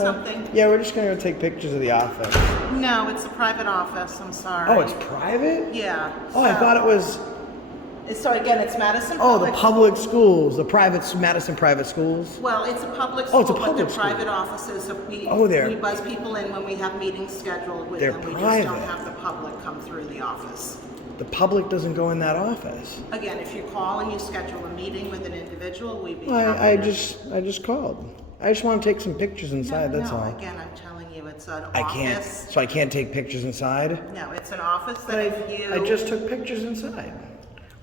something? Yeah, we're just gonna go take pictures of the office. No, it's a private office, I'm sorry. Oh, it's private? Yeah. Oh, I thought it was... So again, it's Madison Oh, Public the public schools, the private, Madison private schools? Well, it's a public school, it's a but public they're school. private offices, so we buzz people in when we have meetings scheduled with them. We just don't have the public come through the office. The public doesn't go in that office. Again, if you call and you schedule a meeting with an individual, we'd be I just called. I just want to take some pictures inside, that's all. Again, I'm telling you, it's an I office. can't, so I can't take pictures inside? No, it's an office that if you... I just took pictures inside.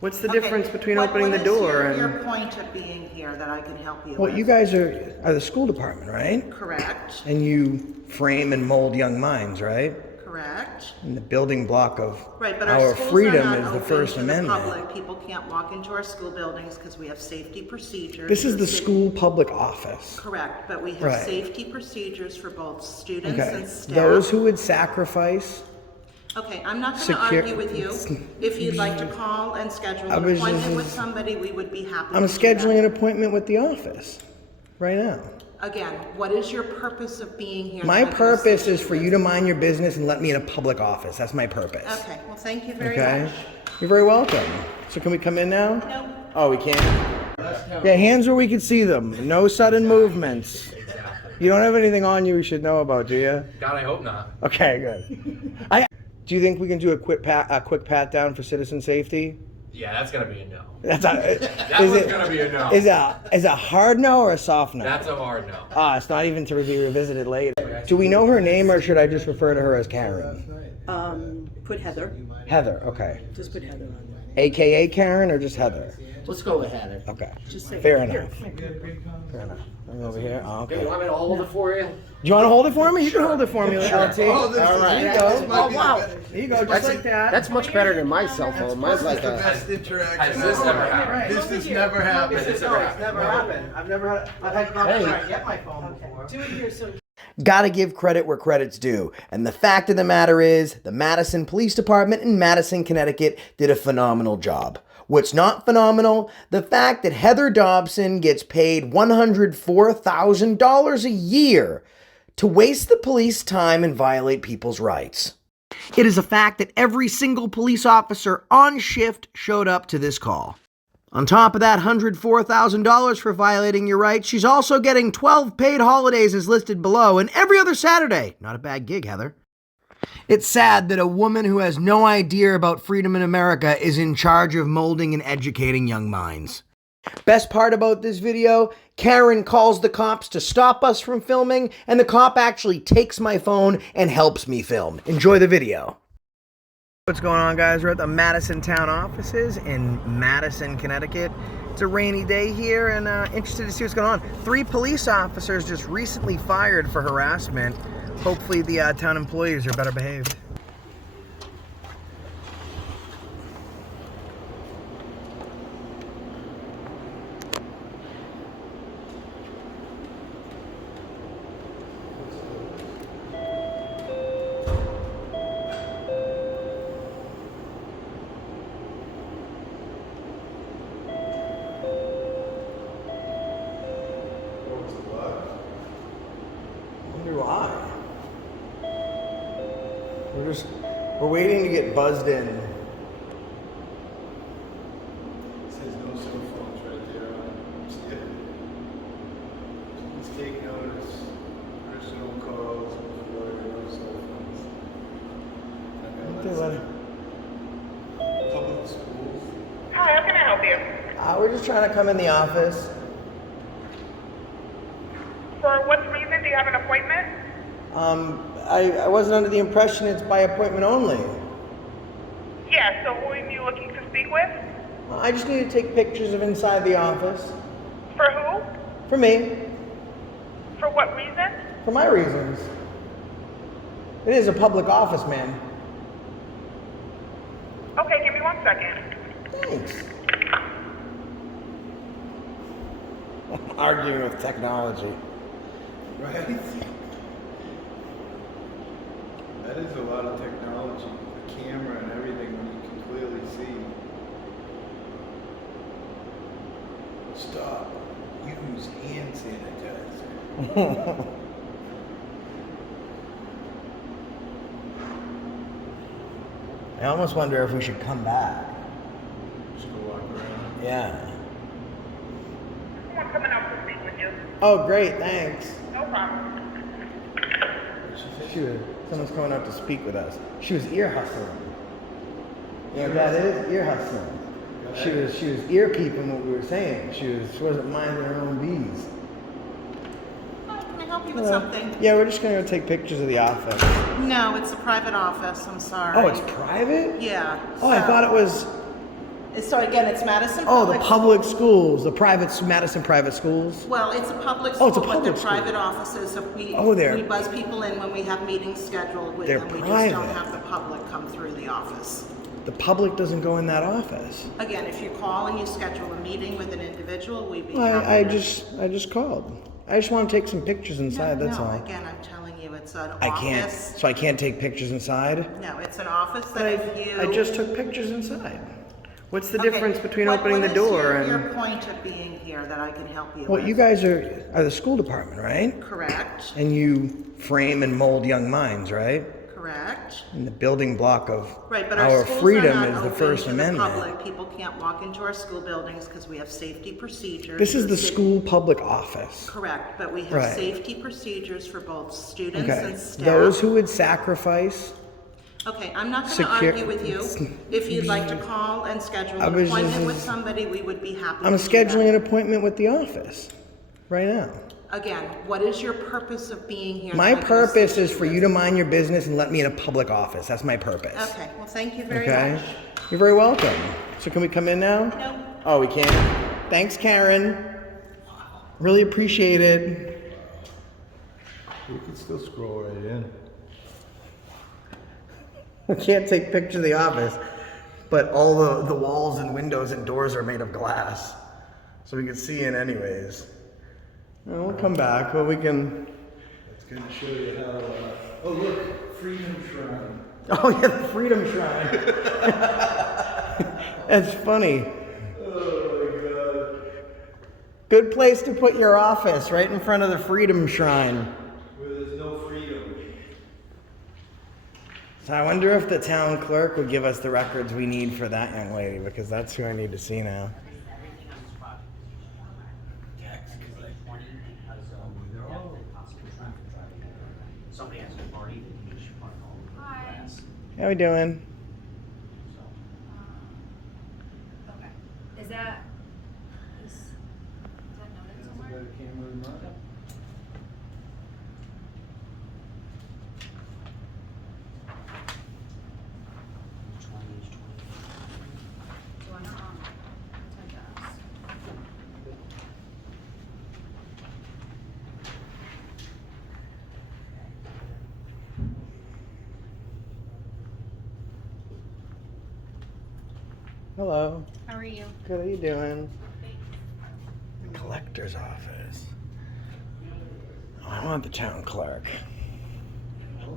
What's the difference between opening the door and... What is your point of being here that I can help you with? Well, you guys are the school department, right? Correct. And you frame and mold young minds, right? Correct. And the building block of right, but our schools freedom are not is the open First to Amendment. The public. People can't walk into our school buildings because we have safety procedures. This is the school public office. Correct, but we have safety procedures for both students and staff. Those who would sacrifice... Okay, I'm not going to argue with you. If you'd like to call and schedule an appointment with somebody, we would be happy to do that. I'm scheduling an appointment with the office right now. Again, what is your purpose of being here? My purpose is for you to mind your business and let me in a public office. That's my purpose. Okay, well, thank you very much. You're very welcome. So can we come in now? No. Oh, we can't? Yeah, hands where we can see them. No sudden movements. You don't have anything on you we should know about, do you? God, I hope not. Okay, good. Do you think we can do a quick pat down for citizen safety? Yeah, that's gonna be a no. That's gonna be a no. Is a hard no or a soft no? That's a hard no. It's not even to be revisited later. Do we know her name or should I just refer to her as Karen? Put Heather. Heather, okay. Just put Heather on there. AKA Karen or just Heather? Let's go with Heather. Okay. Just say Fair enough. Fair enough. I'm over here. Oh, okay. You want me to hold it for you? Do you want to hold it for me? You can hold it for me, LT. All right. Here you go. Oh, wow. Here you go, just like that. That's much better than my cell phone. Mine's like a... Best interaction. Has this ever happened? This has never happened. Has this ever happened? Never happened. I've had problems trying to get my phone before. Do it here so... Gotta give credit where credit's due. And the fact of the matter is, the Madison Police Department in Madison, Connecticut did a phenomenal job. What's not phenomenal? The fact that Heather Dobson gets paid $104,000 a year to waste the police time and violate people's rights. It is a fact that every single police officer on shift showed up to this call. On top of that $104,000 for violating your rights, she's also getting 12 paid holidays as listed below and every other Saturday. Not a bad gig, Heather. It's sad that a woman who has no idea about freedom in America is in charge of molding and educating young minds. Best part about this video, Karen calls the cops to stop us from filming, and the cop actually takes my phone and helps me film. Enjoy the video. What's going on, guys? We're at the Madison Town offices in Madison, Connecticut. It's a rainy day here and interested to see what's going on. 3 police officers just recently fired for harassment. Hopefully the town employees are better behaved. We're waiting to get buzzed in. It says no cell phones right there on it. Please take notice. Personal calls, no cell phones. Public schools. Hi, how can I help you? We're just trying to come in the office. For what reason? Do you have an appointment? I wasn't under the impression it's by appointment only. Yeah, so who are you looking to speak with? I just need to take pictures of inside the office. For who? For me. For what reason? For my reasons. It is a public office, ma'am. Okay, give me 1 second. Thanks. Arguing with technology. Right? That is a lot of technology. The camera and everything when you can clearly see. Stop. Use hand sanitizer. I almost wonder if we should come back. Just go walk around. Yeah. Someone coming out to speak with you. Oh, great, thanks. No problem. Someone's coming out to speak with us. She was ear hustling. You know what that is? Ear hustling. She was ear peeping what we were saying. She wasn't minding her own bees. Oh, can I help you with something? Yeah, we're just gonna go take pictures of the office. No, it's a private office. I'm sorry. Oh, it's private? Yeah. Oh, I thought it was. So again, it's Madison. Oh, the public schools, the Madison private schools. Well, it's a public Oh, school, it's a but public they're school. private offices. So we they're- we buzz people in when we have meetings scheduled with They're them. We just private. don't have the public come through the office. The public doesn't go in that office. Again, if you call and you schedule a meeting with an individual, we'd be I happy to. just called. I just want to take some pictures inside. No, that's all. again, I'm telling you, it's an I office. can't. So I can't take pictures inside. No, it's an office that if you. I just took pictures inside. What's the Okay, difference between what- opening what the is door your and? point of being here that I can help you Well, with? you guys are the school department, right? Correct. And you frame and mold young minds, right? Correct. And the building block of Right, but our our schools freedom are not is the open First to Amendment. the public. People can't walk into our school buildings because we have safety procedures. This is the school public office. Correct, but we have Right. safety procedures for both students Okay. and staff. Those who would sacrifice. Okay, I'm not going to Secure- argue with you. If you'd like to call and schedule I an was appointment just- with somebody, we would be happy I'm to do that. scheduling an appointment with the office right now. Again, what is your purpose of being here? My that I can purpose assist is you for with? you to mind your business and let me in a public office. That's my purpose. Okay, well, thank you very Okay? much. You're very welcome. So can we come in now? No. Oh, we can? Thanks, Karen. Really appreciate it. You can still scroll right in. We can't take pictures of the office, but all the walls and windows and doors are made of glass. So we can see in anyways. We'll come back, but we can... It's gonna show you how, oh look, Freedom Shrine. Oh yeah, the Freedom Shrine. That's funny. Oh my god. Good place to put your office, right in front of the Freedom Shrine. Where there's no freedom. So I wonder if the town clerk would give us the records we need for that young lady, because that's who I need to see now. Somebody has a party that you should park all over the grass. How we doing? Okay. Is that noted That's a somewhere? better camera than mine. Which one is 20? Do I not? That's my guess. Hello. How are you? Good, how you doing? The collector's office. Oh, I want the town clerk.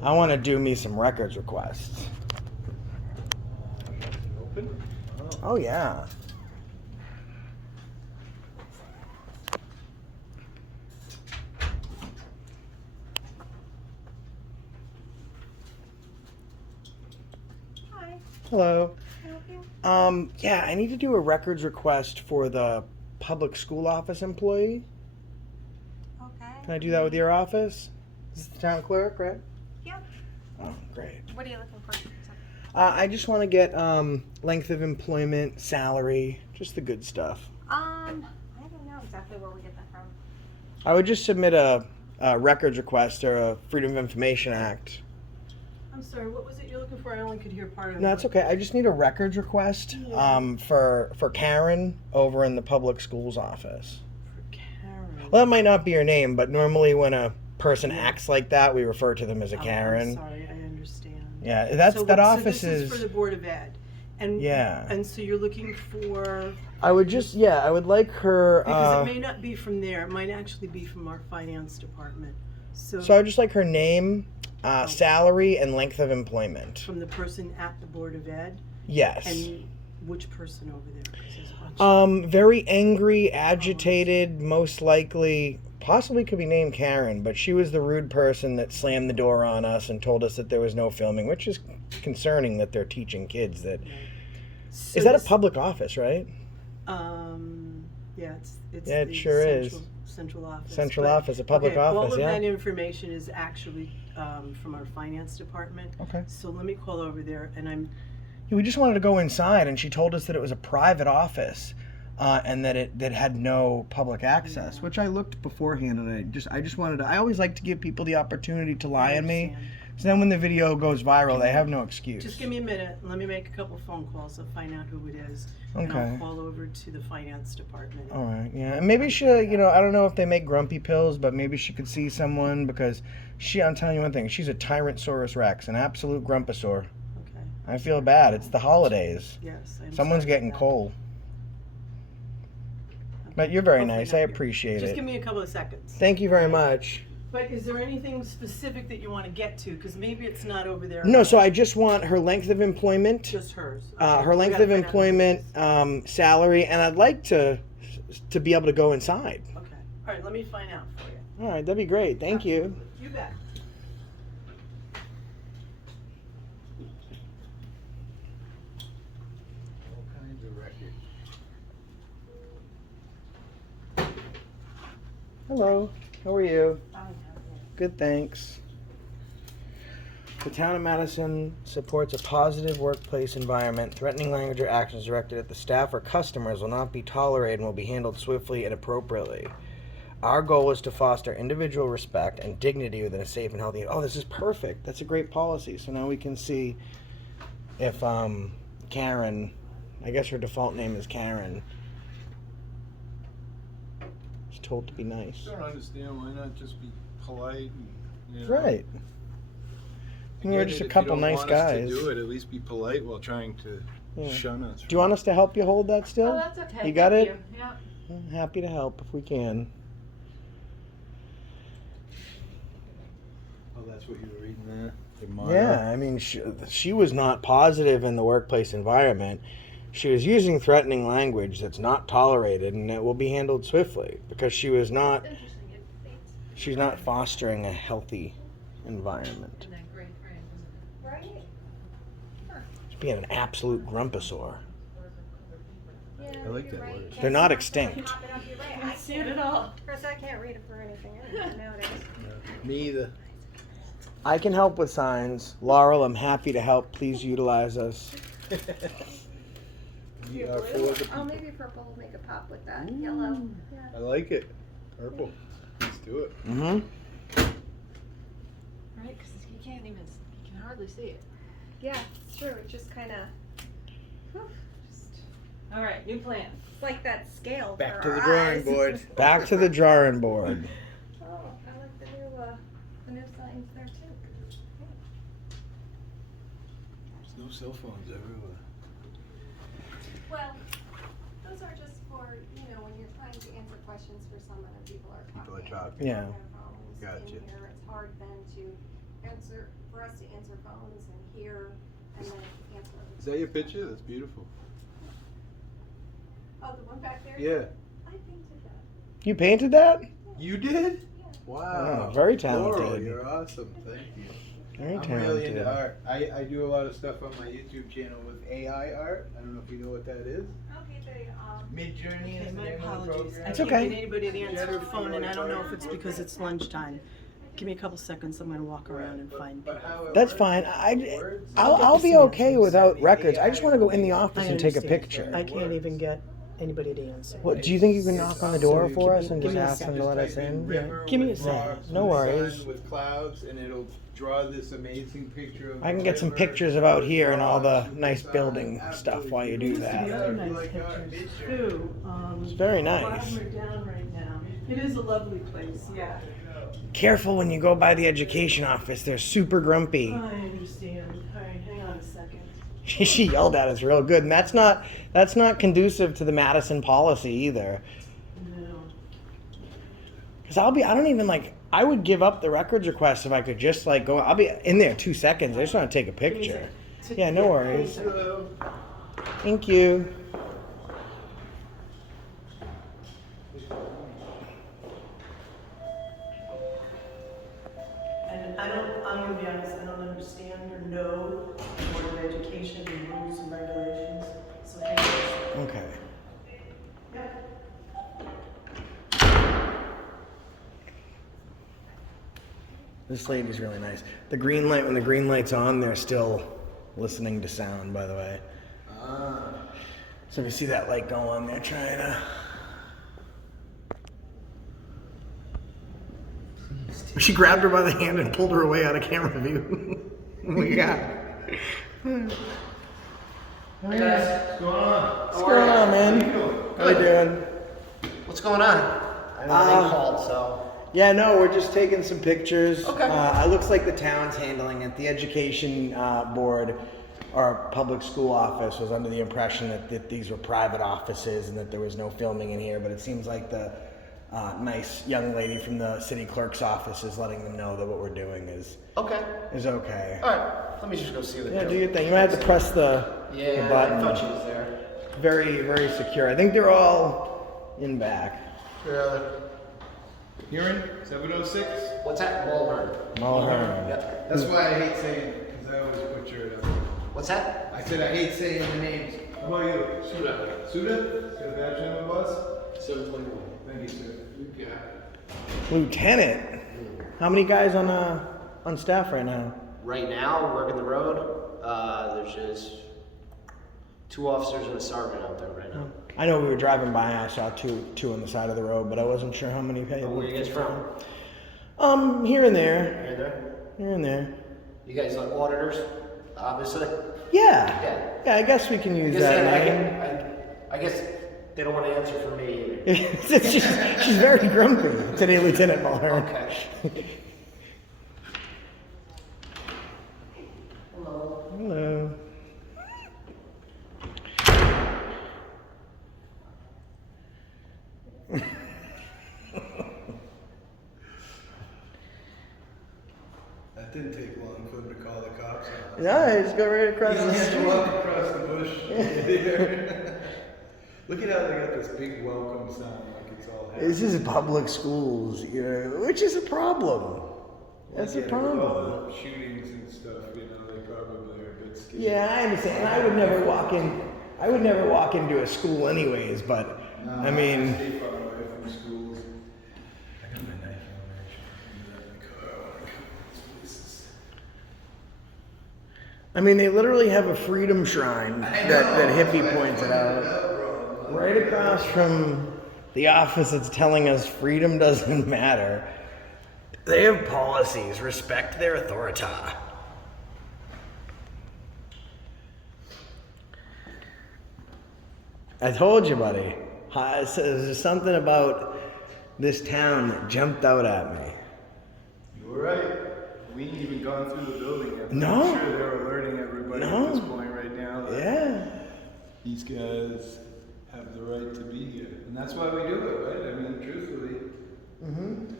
I want to do me some records requests. Open? Oh yeah. Hi. Hello. Can I help you? Yeah, I need to do a records request for the public school office employee. Okay. Can I do that with your office? This is the town clerk, right? Yep. Oh, great. What are you looking for? I just want to get length of employment, salary, just the good stuff. I don't know exactly where we get that from. I would just submit a records request or a Freedom of Information Act. I'm sorry, what was it you're looking for? I only could hear part of it. No, it's okay. I just need a records request for Karen over in the public schools office. Karen. Well, that might not be her name, but normally when a person acts like that, we refer to them as a Oh, Karen. I'm sorry, I understand. Yeah, that's So that what- office so this is for the Board of Ed. And Yeah. And so you're looking for, I would just I would like her. because it may not be from there, it might actually be from our finance department. So So I would just like her name, salary, and length of employment. from the person at the Board of Ed. Yes. And which person over there? 'Cause there's a bunch. Very angry, agitated, most likely, possibly could be named Karen, but she was the rude person that slammed the door on us and told us that there was no filming, which is concerning that they're teaching kids that. So Is that a this- public office, right? Yeah, it's Yeah, it the sure is. Central office. Central But- office, a public okay, all office, of yeah. that information is actually from our finance department. Okay. So let me call over there, and Yeah, we just wanted to go inside, and she told us that it was a private office, and that it had no public access. Which I looked beforehand, and I just wanted to. I always like to give people the opportunity to lie on me. understand. So then when the video goes viral, they have no excuse. Just give me a minute. Let me make a couple phone calls. I'll find out who it is. And Okay. I'll call over to the finance department. All right, yeah, and maybe she, I don't know if they make grumpy pills, but maybe she could see someone because I'm telling you one thing, she's a Tyrannosaurus Rex, an absolute grumposaur. Okay. I feel bad. It's the holidays. Yes. I'm Someone's sorry getting about that. cold. But you're very Hopefully nice. not I you. appreciate Just it. give me a couple of seconds. Thank you very much. But is there anything specific that you want to get to? Because maybe it's not over there. No, so I just want her length of employment, Just hers. her Okay, we length gotta of find out who it employment, is. salary, and I'd like to be able to go inside. Okay. All right. Let me find out for you. All right, that'd be great. Thank you. You bet. All kinds of records. Hello, how are you? Good, thanks. The town of Madison supports a positive workplace environment. Threatening language or actions directed at the staff or customers will not be tolerated and will be handled swiftly and appropriately. Our goal is to foster individual respect and dignity within a safe and healthy. Oh, this is perfect. That's a great policy. So now we can see if Karen, I guess her default name is Karen, is told to be nice. I don't understand why not just be polite and, Right. I We're get just it a if couple you don't nice want us guys. to do it, at least be polite while trying to Yeah. shun us. Do you want us to help you hold that still? Oh, that's okay. You got Thank it? You. Yeah. I'm happy to help if we can. Oh, that's what you were reading there? Yeah, I mean, she was not positive in the workplace environment. She was using threatening language that's not tolerated and that will be handled swiftly because she's not fostering a healthy environment. And that great friend, Right? She's being an absolute grumposaur. Yeah, I like you're that right. word. They're not extinct. You're right. I see it can't- at all. Chris, I can't read it for anything anymore nowadays. Me either. I can help with signs. Laurel, I'm happy to help. Please utilize us. We are for the Oh, people. maybe purple will make a pop with that. Yellow. Yeah. I like it. Purple. Let's do it. Mm-hmm. right? Because you can't even, you can hardly see it. Yeah, it's true. It just kind of. All right, new plan. It's like that scale. Back for to the our drawing eyes. board. Back to the drawing board. Oh, I like the new signs there too. There's no cell phones everywhere. Well, those are just for, when you're trying to answer questions for someone and people are talking. People are talking. Yeah. on their phones Gotcha. in here. It's hard then for us to answer phones and hear and then answer. Is that your picture? That's beautiful. Oh, the one back there? Yeah. I painted that. You painted that? You did? Yeah. Wow. Oh, very Laurel, talented. you're awesome. Thank you. Very I'm really into talented. art. I do a lot of stuff on my YouTube channel with AI art. I don't know if you know what that is. Okay, Mid-Journey Okay, is the my name of the apologies. program. I It's can't okay. get anybody to answer their phone, and I don't know if it's because it's lunchtime. Give me a couple seconds. I'm going to walk around and find But people. how it That's works fine. is words I'll be okay without records. I just want to go in the office I and take a understand. picture. I can't even get anybody to answer. What, do you think you can knock on the door for us and Give just me a ask them to Just let us type in? river Give me a with second. rocks, No with worries. sun, with clouds, and it'll draw this amazing picture of I can the get some river, pictures of out with here and all the rocks, with nice sun. building stuff Absolutely while you do beautiful. that. The Yeah, other you nice like art, pictures Mid-Journey. too. It's very A lot nice. of them are down right now. It is a lovely place, yeah. Careful when you go by the education office. They're super grumpy. I understand. All right, hang on a second. She yelled at us real good, and that's not conducive to the Madison policy either. No. Cause I don't even I would give up the records request if I could just go. I'll be in there 2 seconds. I just want to take a Give me a picture. second. Yeah, no worries. Hello. Thank you. And I'm gonna be honest, I don't understand or know the Board of Education and rules and regulations, so thank you. Okay. Yep. This lady's really nice. The green light, when the green light's on, they're still listening to sound, by the way. So if you see that light go on, they're trying to... She grabbed her by the hand and pulled her away out of camera view. Oh my God. Hey guys, what's going on? What's going on, man? How you doing? What's going on? I know they called, so. Yeah, no, we're just taking some pictures. Okay. It looks like the town's handling it. The education board, our public school office, was under the impression that these were private offices and that there was no filming in here, but it seems like the nice young lady from the city clerk's office is letting them know that what we're doing is Okay. okay. Alright, let me just go see what Yeah, do your thing. You might have to press the button. I thought she was there. Very, very secure. I think they're all in back. Yeah. Hearing 706. What's that? Mulhern. Mulhern. Yep. That's why I hate saying it, because I always butcher it up. What's that? I said I hate saying the names. How about you? Suda. Suda? Got a badge number, boss? 721. Thank you, sir. You got it. Lieutenant. How many guys on staff right now? Right now, working the road, there's just 2 officers and a sergeant out there right now. I know we were driving by. I saw two on the side of the road, but I wasn't sure how many. Where are you guys from? Here and there. Right there? Here and there. You guys like auditors, obviously? Yeah. Yeah, I guess we can use that name. I guess they don't want to answer for me either. She's very grumpy today, Lieutenant Mulhern. Okay. Hello. That didn't take long for them to call the cops on us. No, just go right across You the don't have to street. walk across the bush. There. Look at how they got this big welcome sign like it's all This is public schools, you know, which is a problem. That's a With problem. all the shootings and stuff, you know, they probably are a bit scared. Yeah, I understand. And I would never walk into a school anyways, but I mean, Stay far away from schools. I got my knife on there. I should do that in the car. I want to come to these places. I mean, they literally have a freedom shrine that hippie pointed out. Right across from the office that's telling us freedom doesn't matter. They have policies. Respect their authority. I told you, buddy. There's something about this town that jumped out at me. You were right. We ain't even gone through the building yet. No. I'm sure they're alerting everybody at this point right now. That Yeah. These guys have the right to be here. And that's why we do it, right? I mean, truthfully. Mm-hmm.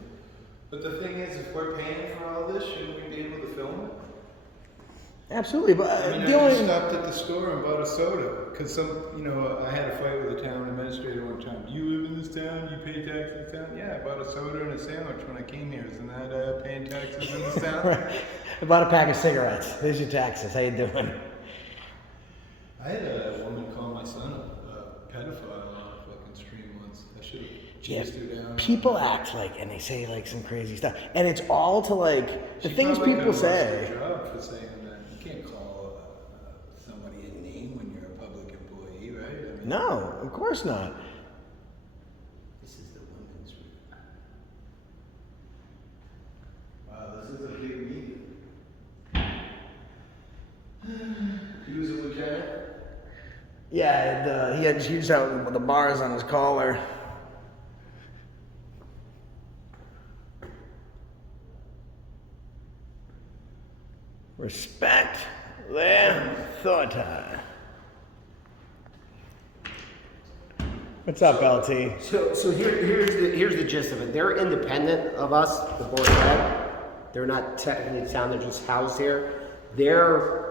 But the thing is, if we're paying for all this, shouldn't we be able to film it? Absolutely, but I mean, the I just only stopped at the store and bought a soda. Because I had a fight with a town administrator one time. You live in this town? You pay taxes in this town? Yeah, I bought a soda and a sandwich when I came here. Isn't that paying taxes in this town? Right. I bought a pack of cigarettes. There's your taxes. How you doing? I had a woman call my son a pedophile on a fucking stream once. I should have chased her down. People act like, and they say like some crazy stuff, and it's all to like the She things probably people could've lost say. her job for saying that. You can't call somebody a name when you're a public employee, right? I mean, No, of course not. This is the women's room. Wow, this is a big meeting. He was a lieutenant? Yeah, he had shoes out with the bars on his collar. Respect their authority. What's up, LT? So here's the gist of it. They're independent of us, the board of ed. They're not technically town, they're just housed here. Their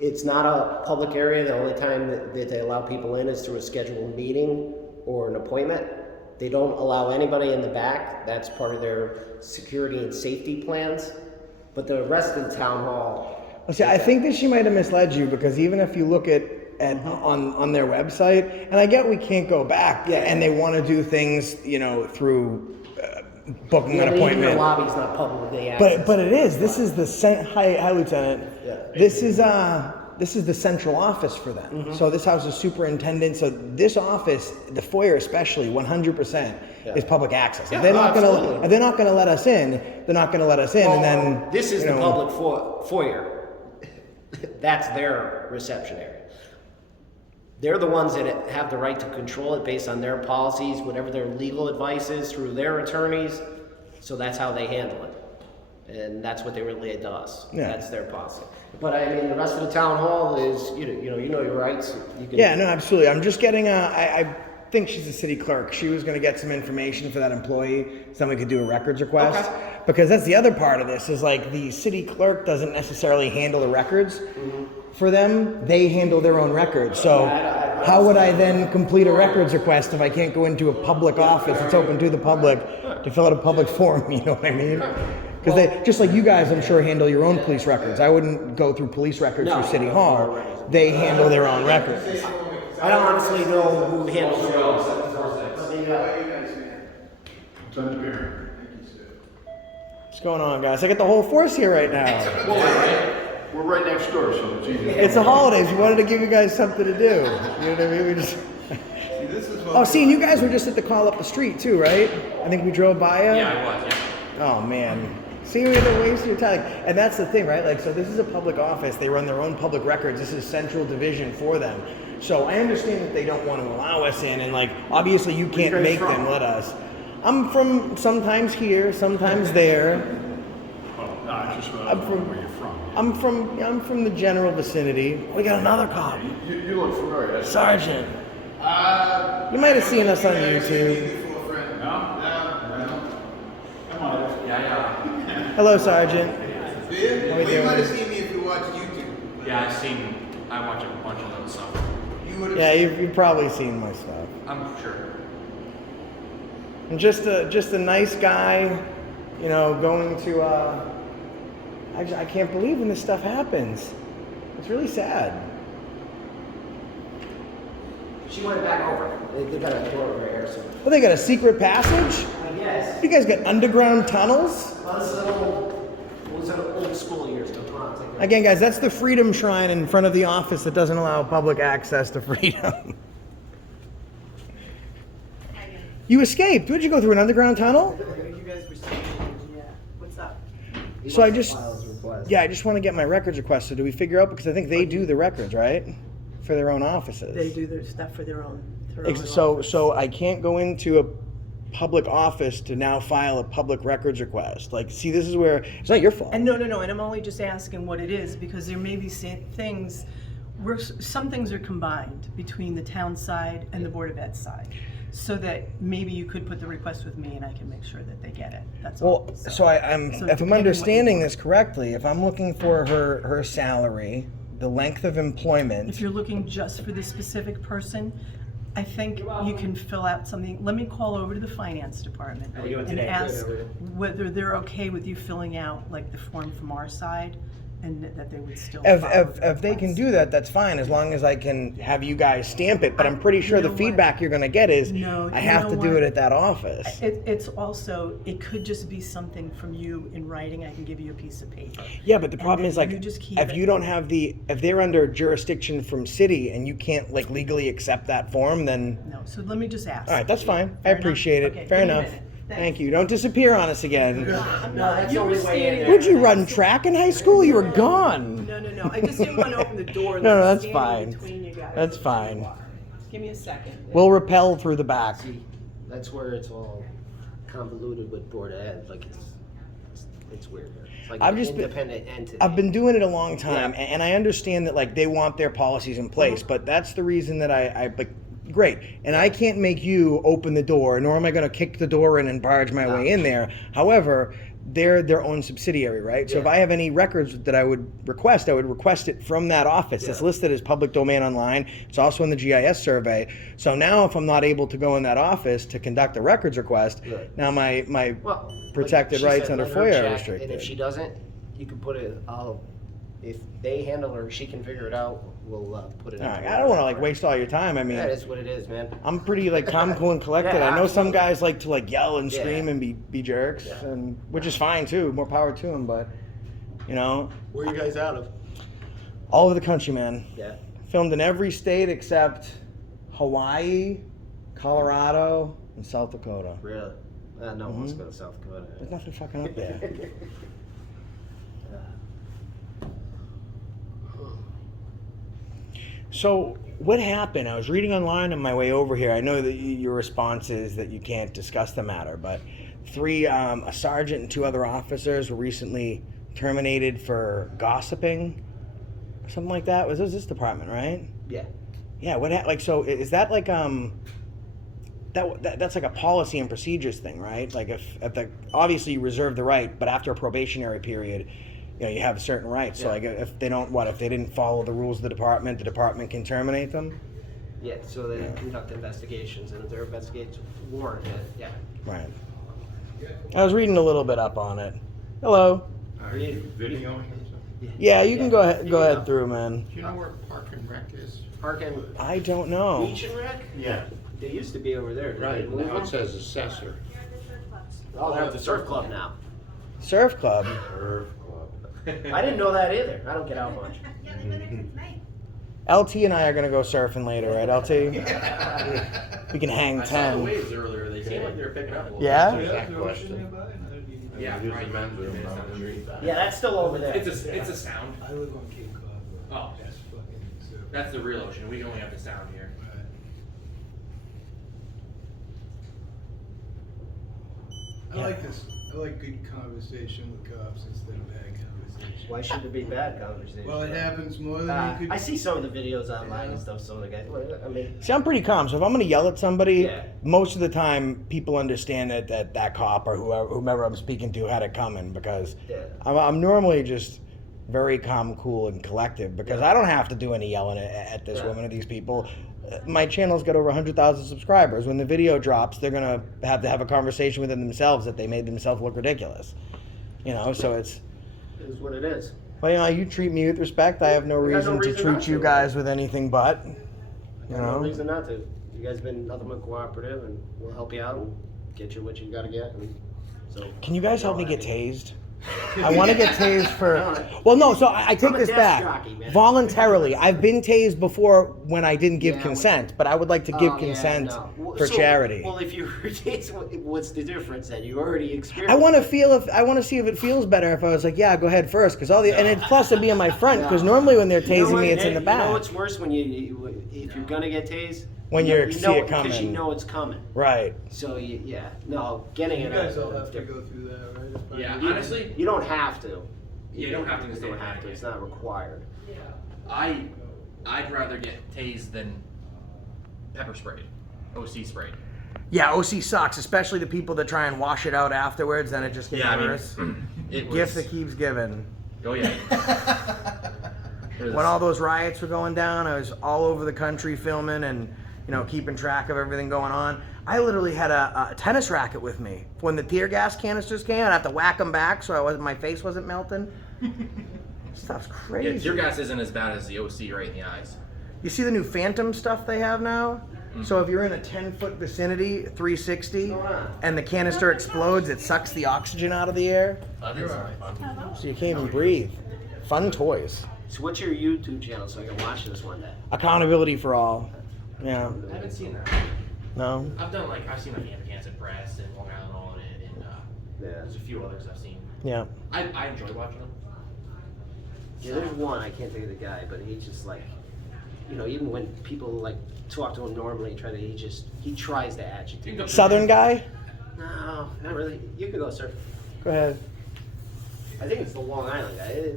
It's not a public area. The only time that they allow people in is through a scheduled meeting or an appointment. They don't allow anybody in the back. That's part of their security and safety plans. But the rest of the town hall. Well, see, I think that she might have misled you, because even if you look at on their website, and I get we can't go back, and they want to do things, through booking an appointment. The lobby's not publicly accessed. But it is. This is the hi Lieutenant. Yeah. This is the central office for them. So this house is superintendent. So this office, the foyer especially, 100% is public access. If they're not gonna let us in, they're not gonna let us in. And then this is the public foyer. That's their reception area. They're the ones that have the right to control it based on their policies, whatever their legal advice is through their attorneys. So that's how they handle it. And that's what they relayed to us. Yeah. That's their policy. But I mean, the rest of the town hall is, you know your rights. You can, yeah, no, absolutely. I'm just getting I think she's the city clerk. She was going to get some information for that employee, so then we could do a records request. Okay. Because that's the other part of this, is like the city clerk doesn't necessarily handle the records for them. They handle their own records. So how would I then complete a records request if I can't go into a public office that's open to the public to fill out a public form? You know what I mean? Because they, just like you guys, I'm sure, handle your own police records. I wouldn't go through police records through City Hall. They handle their own records. I don't honestly know who handles it. What's going on, guys? I got the whole force here right now. We're right next door, so it's easy. It's the holidays. We wanted to give you guys something to do. You know what I mean? We just. Oh, see, and you guys were just at the call up the street too, right? I think we drove by you. Yeah, I was, yeah. Oh man. See, we had to waste your time. And that's the thing, right? Like, so this is a public office. They run their own public records. This is central division for them. So I understand that they don't want to allow us in, and like, obviously you can't make them let us. I'm from sometimes here, sometimes there. Just I'm from- where you're from. I'm from the general vicinity. We got another cop, You look familiar. Sergeant. You might have seen us on YouTube. Come on. Yeah. Hello, Sergeant. Do you? How we You might have doing? seen me if you watch YouTube. Yeah, I watch a bunch of that stuff. You would have Yeah, seen you've probably seen my stuff. I'm sure. I'm just a nice guy, going to. I can't believe when this stuff happens. It's really sad. She went back over. They got a door over here, so. Well, they got a secret passage? I guess. You guys got underground tunnels? Was it old school years? So come on, take it. Again, guys, that's the Freedom Shrine in front of the office that doesn't allow public access to freedom. You escaped. Did you go through an underground tunnel? You guys were saying, yeah. What's up? He So I wants to just, file his request. I just want to get my records requested. Do we figure out, because I think they do the records, right, for their own offices. They do their stuff for their own. So I can't go into a public office to now file a public records request. Like, see, this is where it's not your fault. And no, and I'm only just asking what it is, because there may be things where some things are combined between the town side and the Board of Ed side. So that maybe you could put the request with me and I can make sure that they get it. That's all. Well, so I'm So if I'm depending what understanding you this correctly, if I'm looking for her salary, the length of employment. If you're looking just for this specific person, I think you can fill out something. Let me call over to the finance department How you doing and today? ask Good, whether they're okay with you filling out like the form from our side, and that they would still. follow the If they can request. do that, that's fine, as long as I can have you guys stamp it. But I'm pretty sure You the know feedback what? you're going to get is No, I you have know to do what? it at that office. It's also, it could just be something from you in writing. I can give you a piece of paper. Yeah, but the problem then is, like, you just keep if it. you don't have if they're under jurisdiction from city and you can't, like, legally accept that form, then, No, so let me just ask. all right, that's fine. I Fair enough? appreciate it. Okay, Fair give me a enough. minute. Thank you. Don't disappear on us again. I'm No, not. that's You the were only way in standing there. Would you there. run track in high school? You were gone. No. I just didn't want to open the door. And No, like that's stand fine. Between you guys. That's fine. Give me a second. We'll rappel through the back. See, that's where it's all convoluted with Board of Ed. Like it's weird. It's like I've an just been- independent entity. I've been doing it a long time, Yeah. and I understand that, like, they want their policies in place, but that's the reason that I like, great. And I can't make you open the door, nor am I going to kick the door in and barge my way in there. However, they're their own subsidiary, right? So if Yeah. I have any records that I would request it from that office. It's Yeah. listed as public domain online. It's also in the GIS survey. So now if I'm not able to go in that office to conduct a records request, Right. now my Well, protected like she rights said, under let her FOIA are check, restricted. And if she doesn't, you can put it, if they handle her, she can figure it out, we'll put it in. All right, I don't want to like waste all your time. I mean, That is what it is, man. I'm pretty like calm, cool, and collected. Yeah, I know some absolutely. guys like to like yell and Yeah. scream and be jerks, Yeah. and which is fine too. More power to them. But you know, Where are you guys out of? all over the country, man. Yeah. Filmed in every state except Hawaii, Colorado, and South Dakota. Really? No one wants to go to South Dakota. There's nothing fucking up there. So what happened? I was reading online on my way over here. I know that your response is that you can't discuss the matter, but a sergeant and 2 other officers were recently terminated for gossiping, or something like that. Was this department, right? Yeah. Yeah. Like, so is that like that's like a policy and procedures thing, right? Like if obviously you reserve the right, but after a probationary period, you know, you have certain rights. So Yeah. like if they don't, if they didn't follow the rules of the department can terminate them. Yeah, so they conduct investigations, and if their investigations warrant it, yeah. Right. I was reading a little bit up on it. Hello. Are you videoing or something? Yeah, you can go You ahead can go through, man. Do you know where Park and Rec is? Park and I don't know. Beach and Rec? Yeah. They used to be over there. Did they move Now them? it says assessor. Oh, they're at the surf club now. Surf club. Surf club. I didn't know that either. I don't get out much. LT and I are gonna go surfing later, right, LT? We can hang I saw the 10. waves earlier. They seemed like they were picking up a little Yeah? bit. Yeah, that the ocean question. nearby, another decent- Yeah, Use right. the men's room Minutes down down the the street. Yeah, that's still over there. It's a sound. I live on Cape Cod. Oh. That's fucking so. That's the real ocean. We only have the sound here. I like this. I like good conversation with cops instead of bad conversation. Why should it be bad conversation? Well, it happens more than you could. I see some of the videos online and stuff. Some of the guys. I mean, See, I'm pretty calm. So if I'm going to yell at somebody, Yeah. most of the time people understand that cop or whomever I'm speaking to had it coming because Yeah. I'm normally just very calm, cool, and collective because I don't have to do any yelling at this Yeah. woman or these people. My channel's got over 100,000 subscribers. When the video drops, they're going to have a conversation within themselves that they made themselves look ridiculous. You know, so it's... it is what it is. Well, you know, you treat me with respect. I have no I got no reason to reason treat not you to. guys with anything but, you No know. reason not to. You guys been nothing but cooperative, and we'll help you out and get you what you gotta get. And so. Can you guys help me all get happy. tased? I want to get tased for. Well, no. So I take I'm a this desk back. jockey, man. Voluntarily, I've been tased before when I didn't give Yeah, consent, but I would like to give Oh, yeah, consent no. Well, for so- charity. Well, if you were tased, what's the difference then? You already experienced. I want to see if it feels better if I was like, yeah, go ahead first, because and it's plus it'd be in my front, because normally when they're You know tasing what, me, it's in the You know back. what's worse when if you're gonna get tased? When you you see know it because you coming. know it's coming. Right. So getting You it. guys all have to go through that, right? As part Yeah, of the- honestly, You don't have to. you don't have to You stay don't have to. It's not required. I'd rather get tased than pepper sprayed, OC sprayed. Yeah, OC sucks, especially the people that try and wash it out afterwards. Then it just gets worse. It Gift was. that keeps giving. Oh yeah. When all those riots were going down, I was all over the country filming and, you know, keeping track of everything going on. I literally had a tennis racket with me. When the tear gas canisters came, I'd have to whack them back so my face wasn't melting. Stuff's crazy. Yeah, tear gas isn't as bad as the OC right in the eyes. You see the new Phantom stuff they have now? So if you're in a 10-foot vicinity, 360, and the canister explodes, it sucks the oxygen out of the air. So you can't even breathe. Fun toys. So what's your YouTube channel so I can watch this one day? Accountability for all. Yeah. I haven't seen that. No? I've seen like Amp Press and Long Island Audit, and there's a few others I've seen. Yeah. I enjoy watching them. Yeah, there's one, I can't think of the guy, but he's just like, you know, even when people like talk to him normally, he tries to agitate. Southern guy? No, not really. You can go, sir. Go ahead. I think it's the Long Island guy.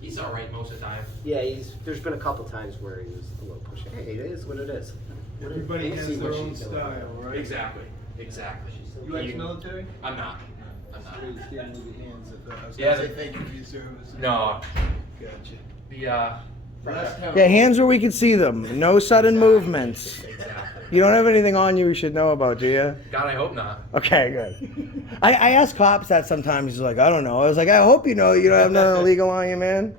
He's all right most of the time. Yeah, there's been a couple times where he was a little pushy. Hey, it is what it is. Everybody We'll has see their what own she's doing. style, right? Exactly. You ex-military? I'm not. I'm not. So you stand with your hands up. I was Yeah, gonna say thank you for your service. No. Gotcha. The Last time. Yeah, hands where we can see them. No sudden movements. Exactly. You don't have anything on you we should know about, do you? God, I hope not. Okay, good. I ask cops that sometimes. He's like, I don't know. I was like, I hope you know you don't have nothing illegal on you, man.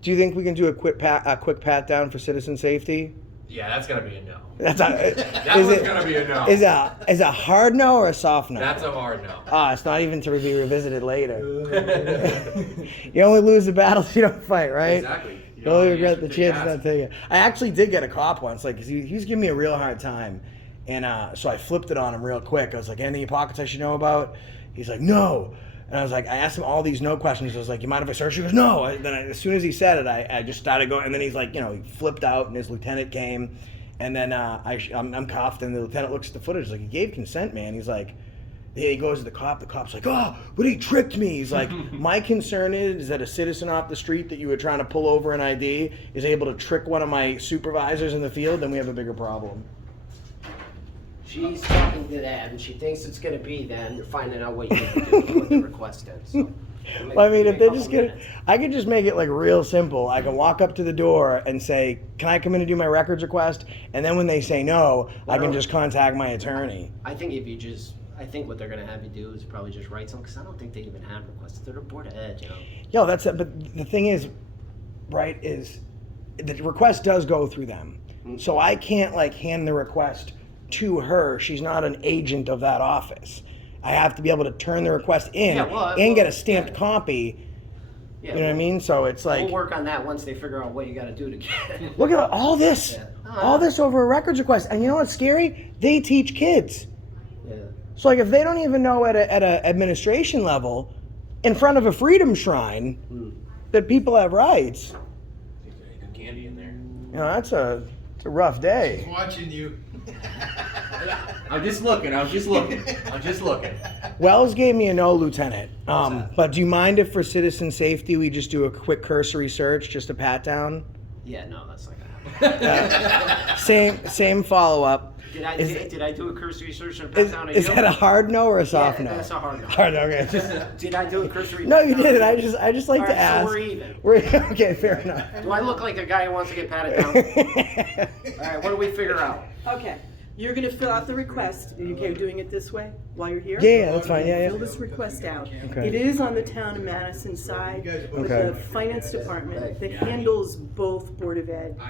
Do you think we can do a quick pat down for citizen safety? Yeah, that's gonna be a no. That's That one's gonna be a no. Is a hard no or a soft no? That's a hard no. It's not even to be revisited later. You only lose the battles you don't fight, right? Exactly. You only regret the chance not taking it. I actually did get a cop once, like, 'cause he was giving me a real hard time. And so I flipped it on him real quick. I was like, any pockets I should know about? He's like, no. And I was like, I asked him all these no questions. I was like, you mind if I search? He goes, no. As soon as he said it, I just started going. And then he's like, he flipped out and his lieutenant came. And then I'm cuffed and the lieutenant looks at the footage. He's like, he gave consent, man. He's like, he goes to the cop. The cop's like, oh, but he tricked me. He's like, my concern is that a citizen off the street that you were trying to pull over an ID is able to trick one of my supervisors in the field, then we have a bigger problem. She's talking to that, and she thinks it's gonna be then, you're finding out what you need to do to put the request in, so. Well, I mean, if Give me a they couple just get, minutes. I could just make it like real simple. I can walk up to the door and say, can I come in and do my records request? And then when they say no, I can just contact my attorney. I think I think what they're gonna have you do is probably just write some, because I don't think they even have requests. They're the Board of Ed, Yo, that's it. But the thing is, right, is the request does go through them. So I can't like hand the request to her. She's not an agent of that office. I have to be able to turn the request in and get a stamped copy. Yeah, You know what I mean? So it's like, We'll work on that once they figure out what you gotta do to get it. look at all this. Yeah. All this over a records request. And you know what's scary? They teach kids. Yeah. So like if they don't even know at a administration level, in front of a freedom shrine, that people have rights, Good candy in there. it's a rough day. Watching you. I'm just looking. Wells gave me a no, Lieutenant. But do you mind if for citizen safety we just do a quick cursory search, just a pat down? Yeah, no, that's not gonna happen. Same follow up. Did I do a cursory search and Is, pat down on is you? that a hard no or a soft no? That's a hard no. Hard no, okay. Did I do a cursory? No, pat you down? didn't. I just like All to right, ask. So we're even. Okay, fair enough. Do I look like a guy who wants to get patted down? All right, what do we figure out? Okay, you're gonna fill out the request. Are you okay with doing it this way while you're here? Yeah, that's fine. Yeah, Fill yeah. this request out. Okay. It is on the town of Madison side, but Okay. the finance department that handles both Board of Ed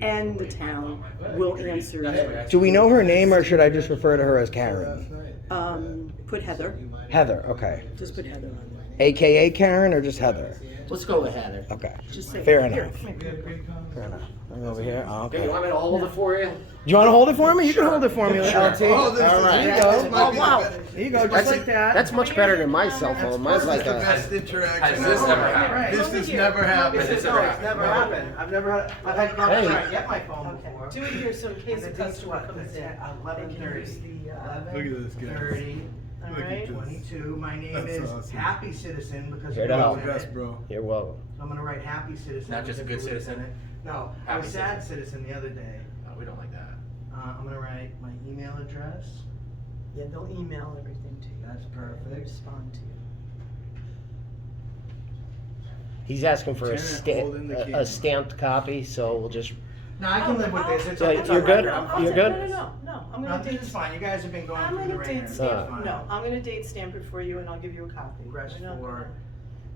and the town will answer. Do we know her name or should I just refer to her as Karen? Put Heather, Heather, okay. just put Heather on there. AKA Karen or just Heather? Let's go with Heather. Okay. Just say, Fair here, enough. come here. Fair enough. I'm over here. Oh, Okay, okay. you want me to hold it for you? Do you want to hold it for me? You can hold it for me, LT. Oh, this All is- right. yeah, There you this go. might be the wow. best. There you go, just like that. That's much better than my cell phone. Mine's like This is the a. best interaction. Has this ever happened? Right. This has never happened. Has this ever happened? never happened. I've had Hey. try to get my phone Okay, do it here so in case a customer comes in, they can use the, Look at this guy. 30, all Look at right? this. 22. My name That's is awesome. Happy Citizen because Here of to the help. You're the best, bro. You're welcome. I'm gonna write Happy Citizen. Not just a good citizen? No, I Happy was sad citizen the other day. Oh, we don't like that. I'm gonna write my email address. Yeah, they'll email everything to you. That's perfect. They'll respond to you. He's asking for Lieutenant, hold in the a camera. stamped copy, so we'll just. No, I can live with this. It's, So it's you're on good? record. I'm I'll fine. You're take- good? No, I'm No, gonna this date, is fine. You guys have been going I'm through the gonna date ringer. stamp, It's fine. no, I'm gonna date stamp it for you and I'll give you a copy. Rest We're not for- gonna-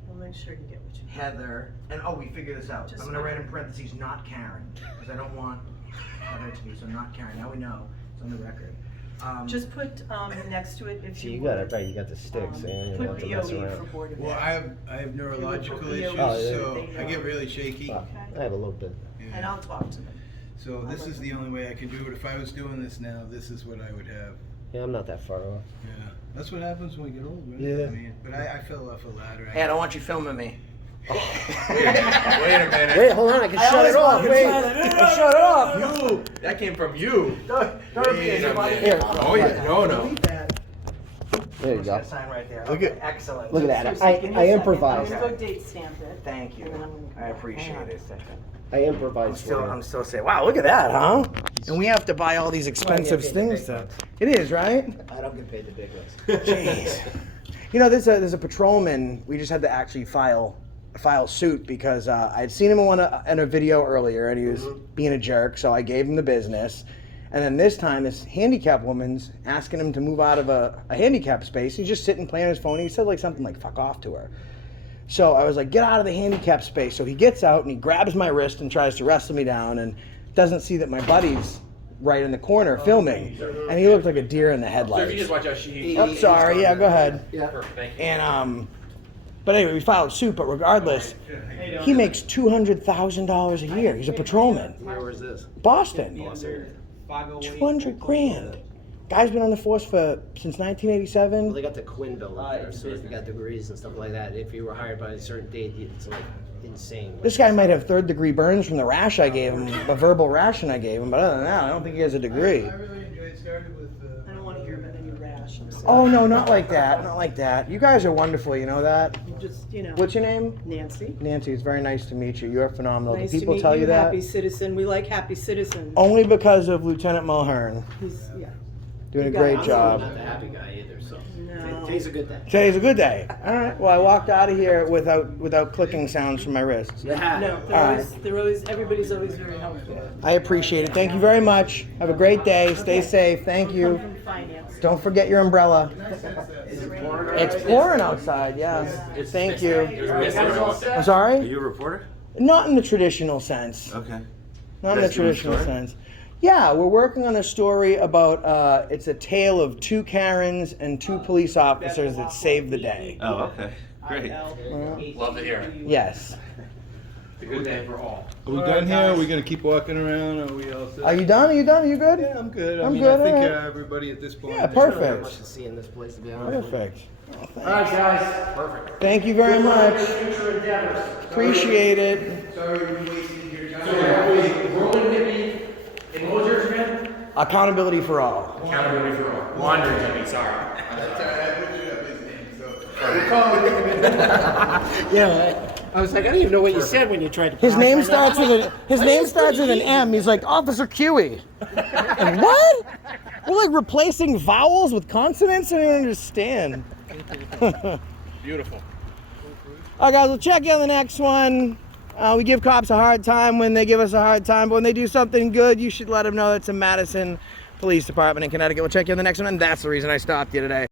We'll make sure you get what you need. Heather, and oh, we figured this out. Just I'm gonna fine. write in parentheses, not Karen, because I don't want Heather to be, so not Karen. Now we know. It's on the record. Just put, next to it if See, you you would. got it right. You got the sticks. So you don't have Put to mess BOE for around. Board of Ed. Well, I have neurological BOE. issues, Oh, yeah. so I get really shaky. Well, I have a little bit. And Yeah. I'll talk to them. So this is the only way I can do it. If I was doing this now, this is what I would have. Yeah, I'm not that far off. Yeah, that's what happens when we get old, right? Yeah. I mean, but I fell off a ladder. Hey, I don't want you filming me. Wait a minute. Wait, hold on. I can shut it off. Wait. Shut it off. You. That came from you. Don't Wait a minute. Here. Oh yeah. No. There you go. Sign right there. Look at- Excellent. Look at that. So I give me a second. improvised. I'm gonna go date stamp it. Thank you. And then I'm gonna come I back. appreciate Hang on it. a second. I improvised for you. I'm still saying, wow, look at that, huh? And we have to buy all these expensive paid the things. big bucks. It is, right? I don't get paid the big ones. Jeez. You know, there's a patrolman. We just had to actually file suit because I'd seen him in a video earlier, and he was being a jerk. So I gave him the business, and then this time, this handicapped woman's asking him to move out of a handicapped space. He's just sitting playing on his phone. He said like something like "fuck off" to her. So I was like, "Get out of the handicapped space." So he gets out and he grabs my wrist and tries to wrestle me down, and doesn't see that my buddy's right in the corner filming, and he looked like a deer in the So headlights. if you just watch out, she. Oh, sorry. Yeah, go ahead. Perfect, thank you. And but anyway, we filed suit. But regardless, he makes $200,000 a year. He's a patrolman. Where is this? Boston. 200 grand. Guy's been on the force since 1987. Well, they got the Quinn building there, so if you got degrees and stuff like that, if you were hired by a certain date, it's like insane. This guy might have third-degree burns from the rash I gave him, a verbal ration I gave him. But other than that, I don't think he has a degree. I really enjoyed started with. I don't want to hear about any rash. I'm sorry. Oh no, not like that. Not like that. You guys are wonderful. You know that. Just, What's your name? Nancy. Nancy, it's very nice to meet you. You're phenomenal. Nice Do people to meet tell you that? Happy citizen. We like happy citizens. Only because of Lieutenant Mulhern. He's, yeah. Doing a You great guys. I'm job. not the happy guy either, so No. today's a good day. Today's a good day. All right. Well, I walked out of here without clicking sounds from my wrists. Yeah. No, everybody's always very helpful. I appreciate it. Thank you very much. Have a great day. Stay safe. Thank you. Come from finance. Don't forget your umbrella. It's pouring outside. Yeah. Thank you. I'm sorry? Are you a reporter? Not in the traditional sense. Okay. Not in the traditional sense. Yeah, we're working on a story about, it's a tale of two Karens and two police officers that saved the day. Oh, okay. Great. Love to hear it. Yes. It's a good day for all. Are we done here? Are we gonna keep walking around? Are we all set? Are you done? Are you done? Are you good? Yeah, I'm good. I I'm mean, good, I think alright. everybody at this point. Yeah, is- perfect. Much to see in this place, to be honest. Perfect. All right, guys. Perfect. Thank you very much. Future endeavors. Appreciate it. Sorry we wasted your time. Rolling hippie. And what was yours again? Accountability for all. Accountability for all. Wandering hippie, sorry. Yeah. I was like, I didn't even know what you said when you tried to. His name starts with an M. He's like Officer Cuey. And what? We're like replacing vowels with consonants. I don't understand. Beautiful. All right, guys. We'll check you on the next one. We give cops a hard time when they give us a hard time, but when they do something good, you should let them know it's a Madison Police Department in Connecticut. We'll check you on the next one, and that's the reason I stopped you today.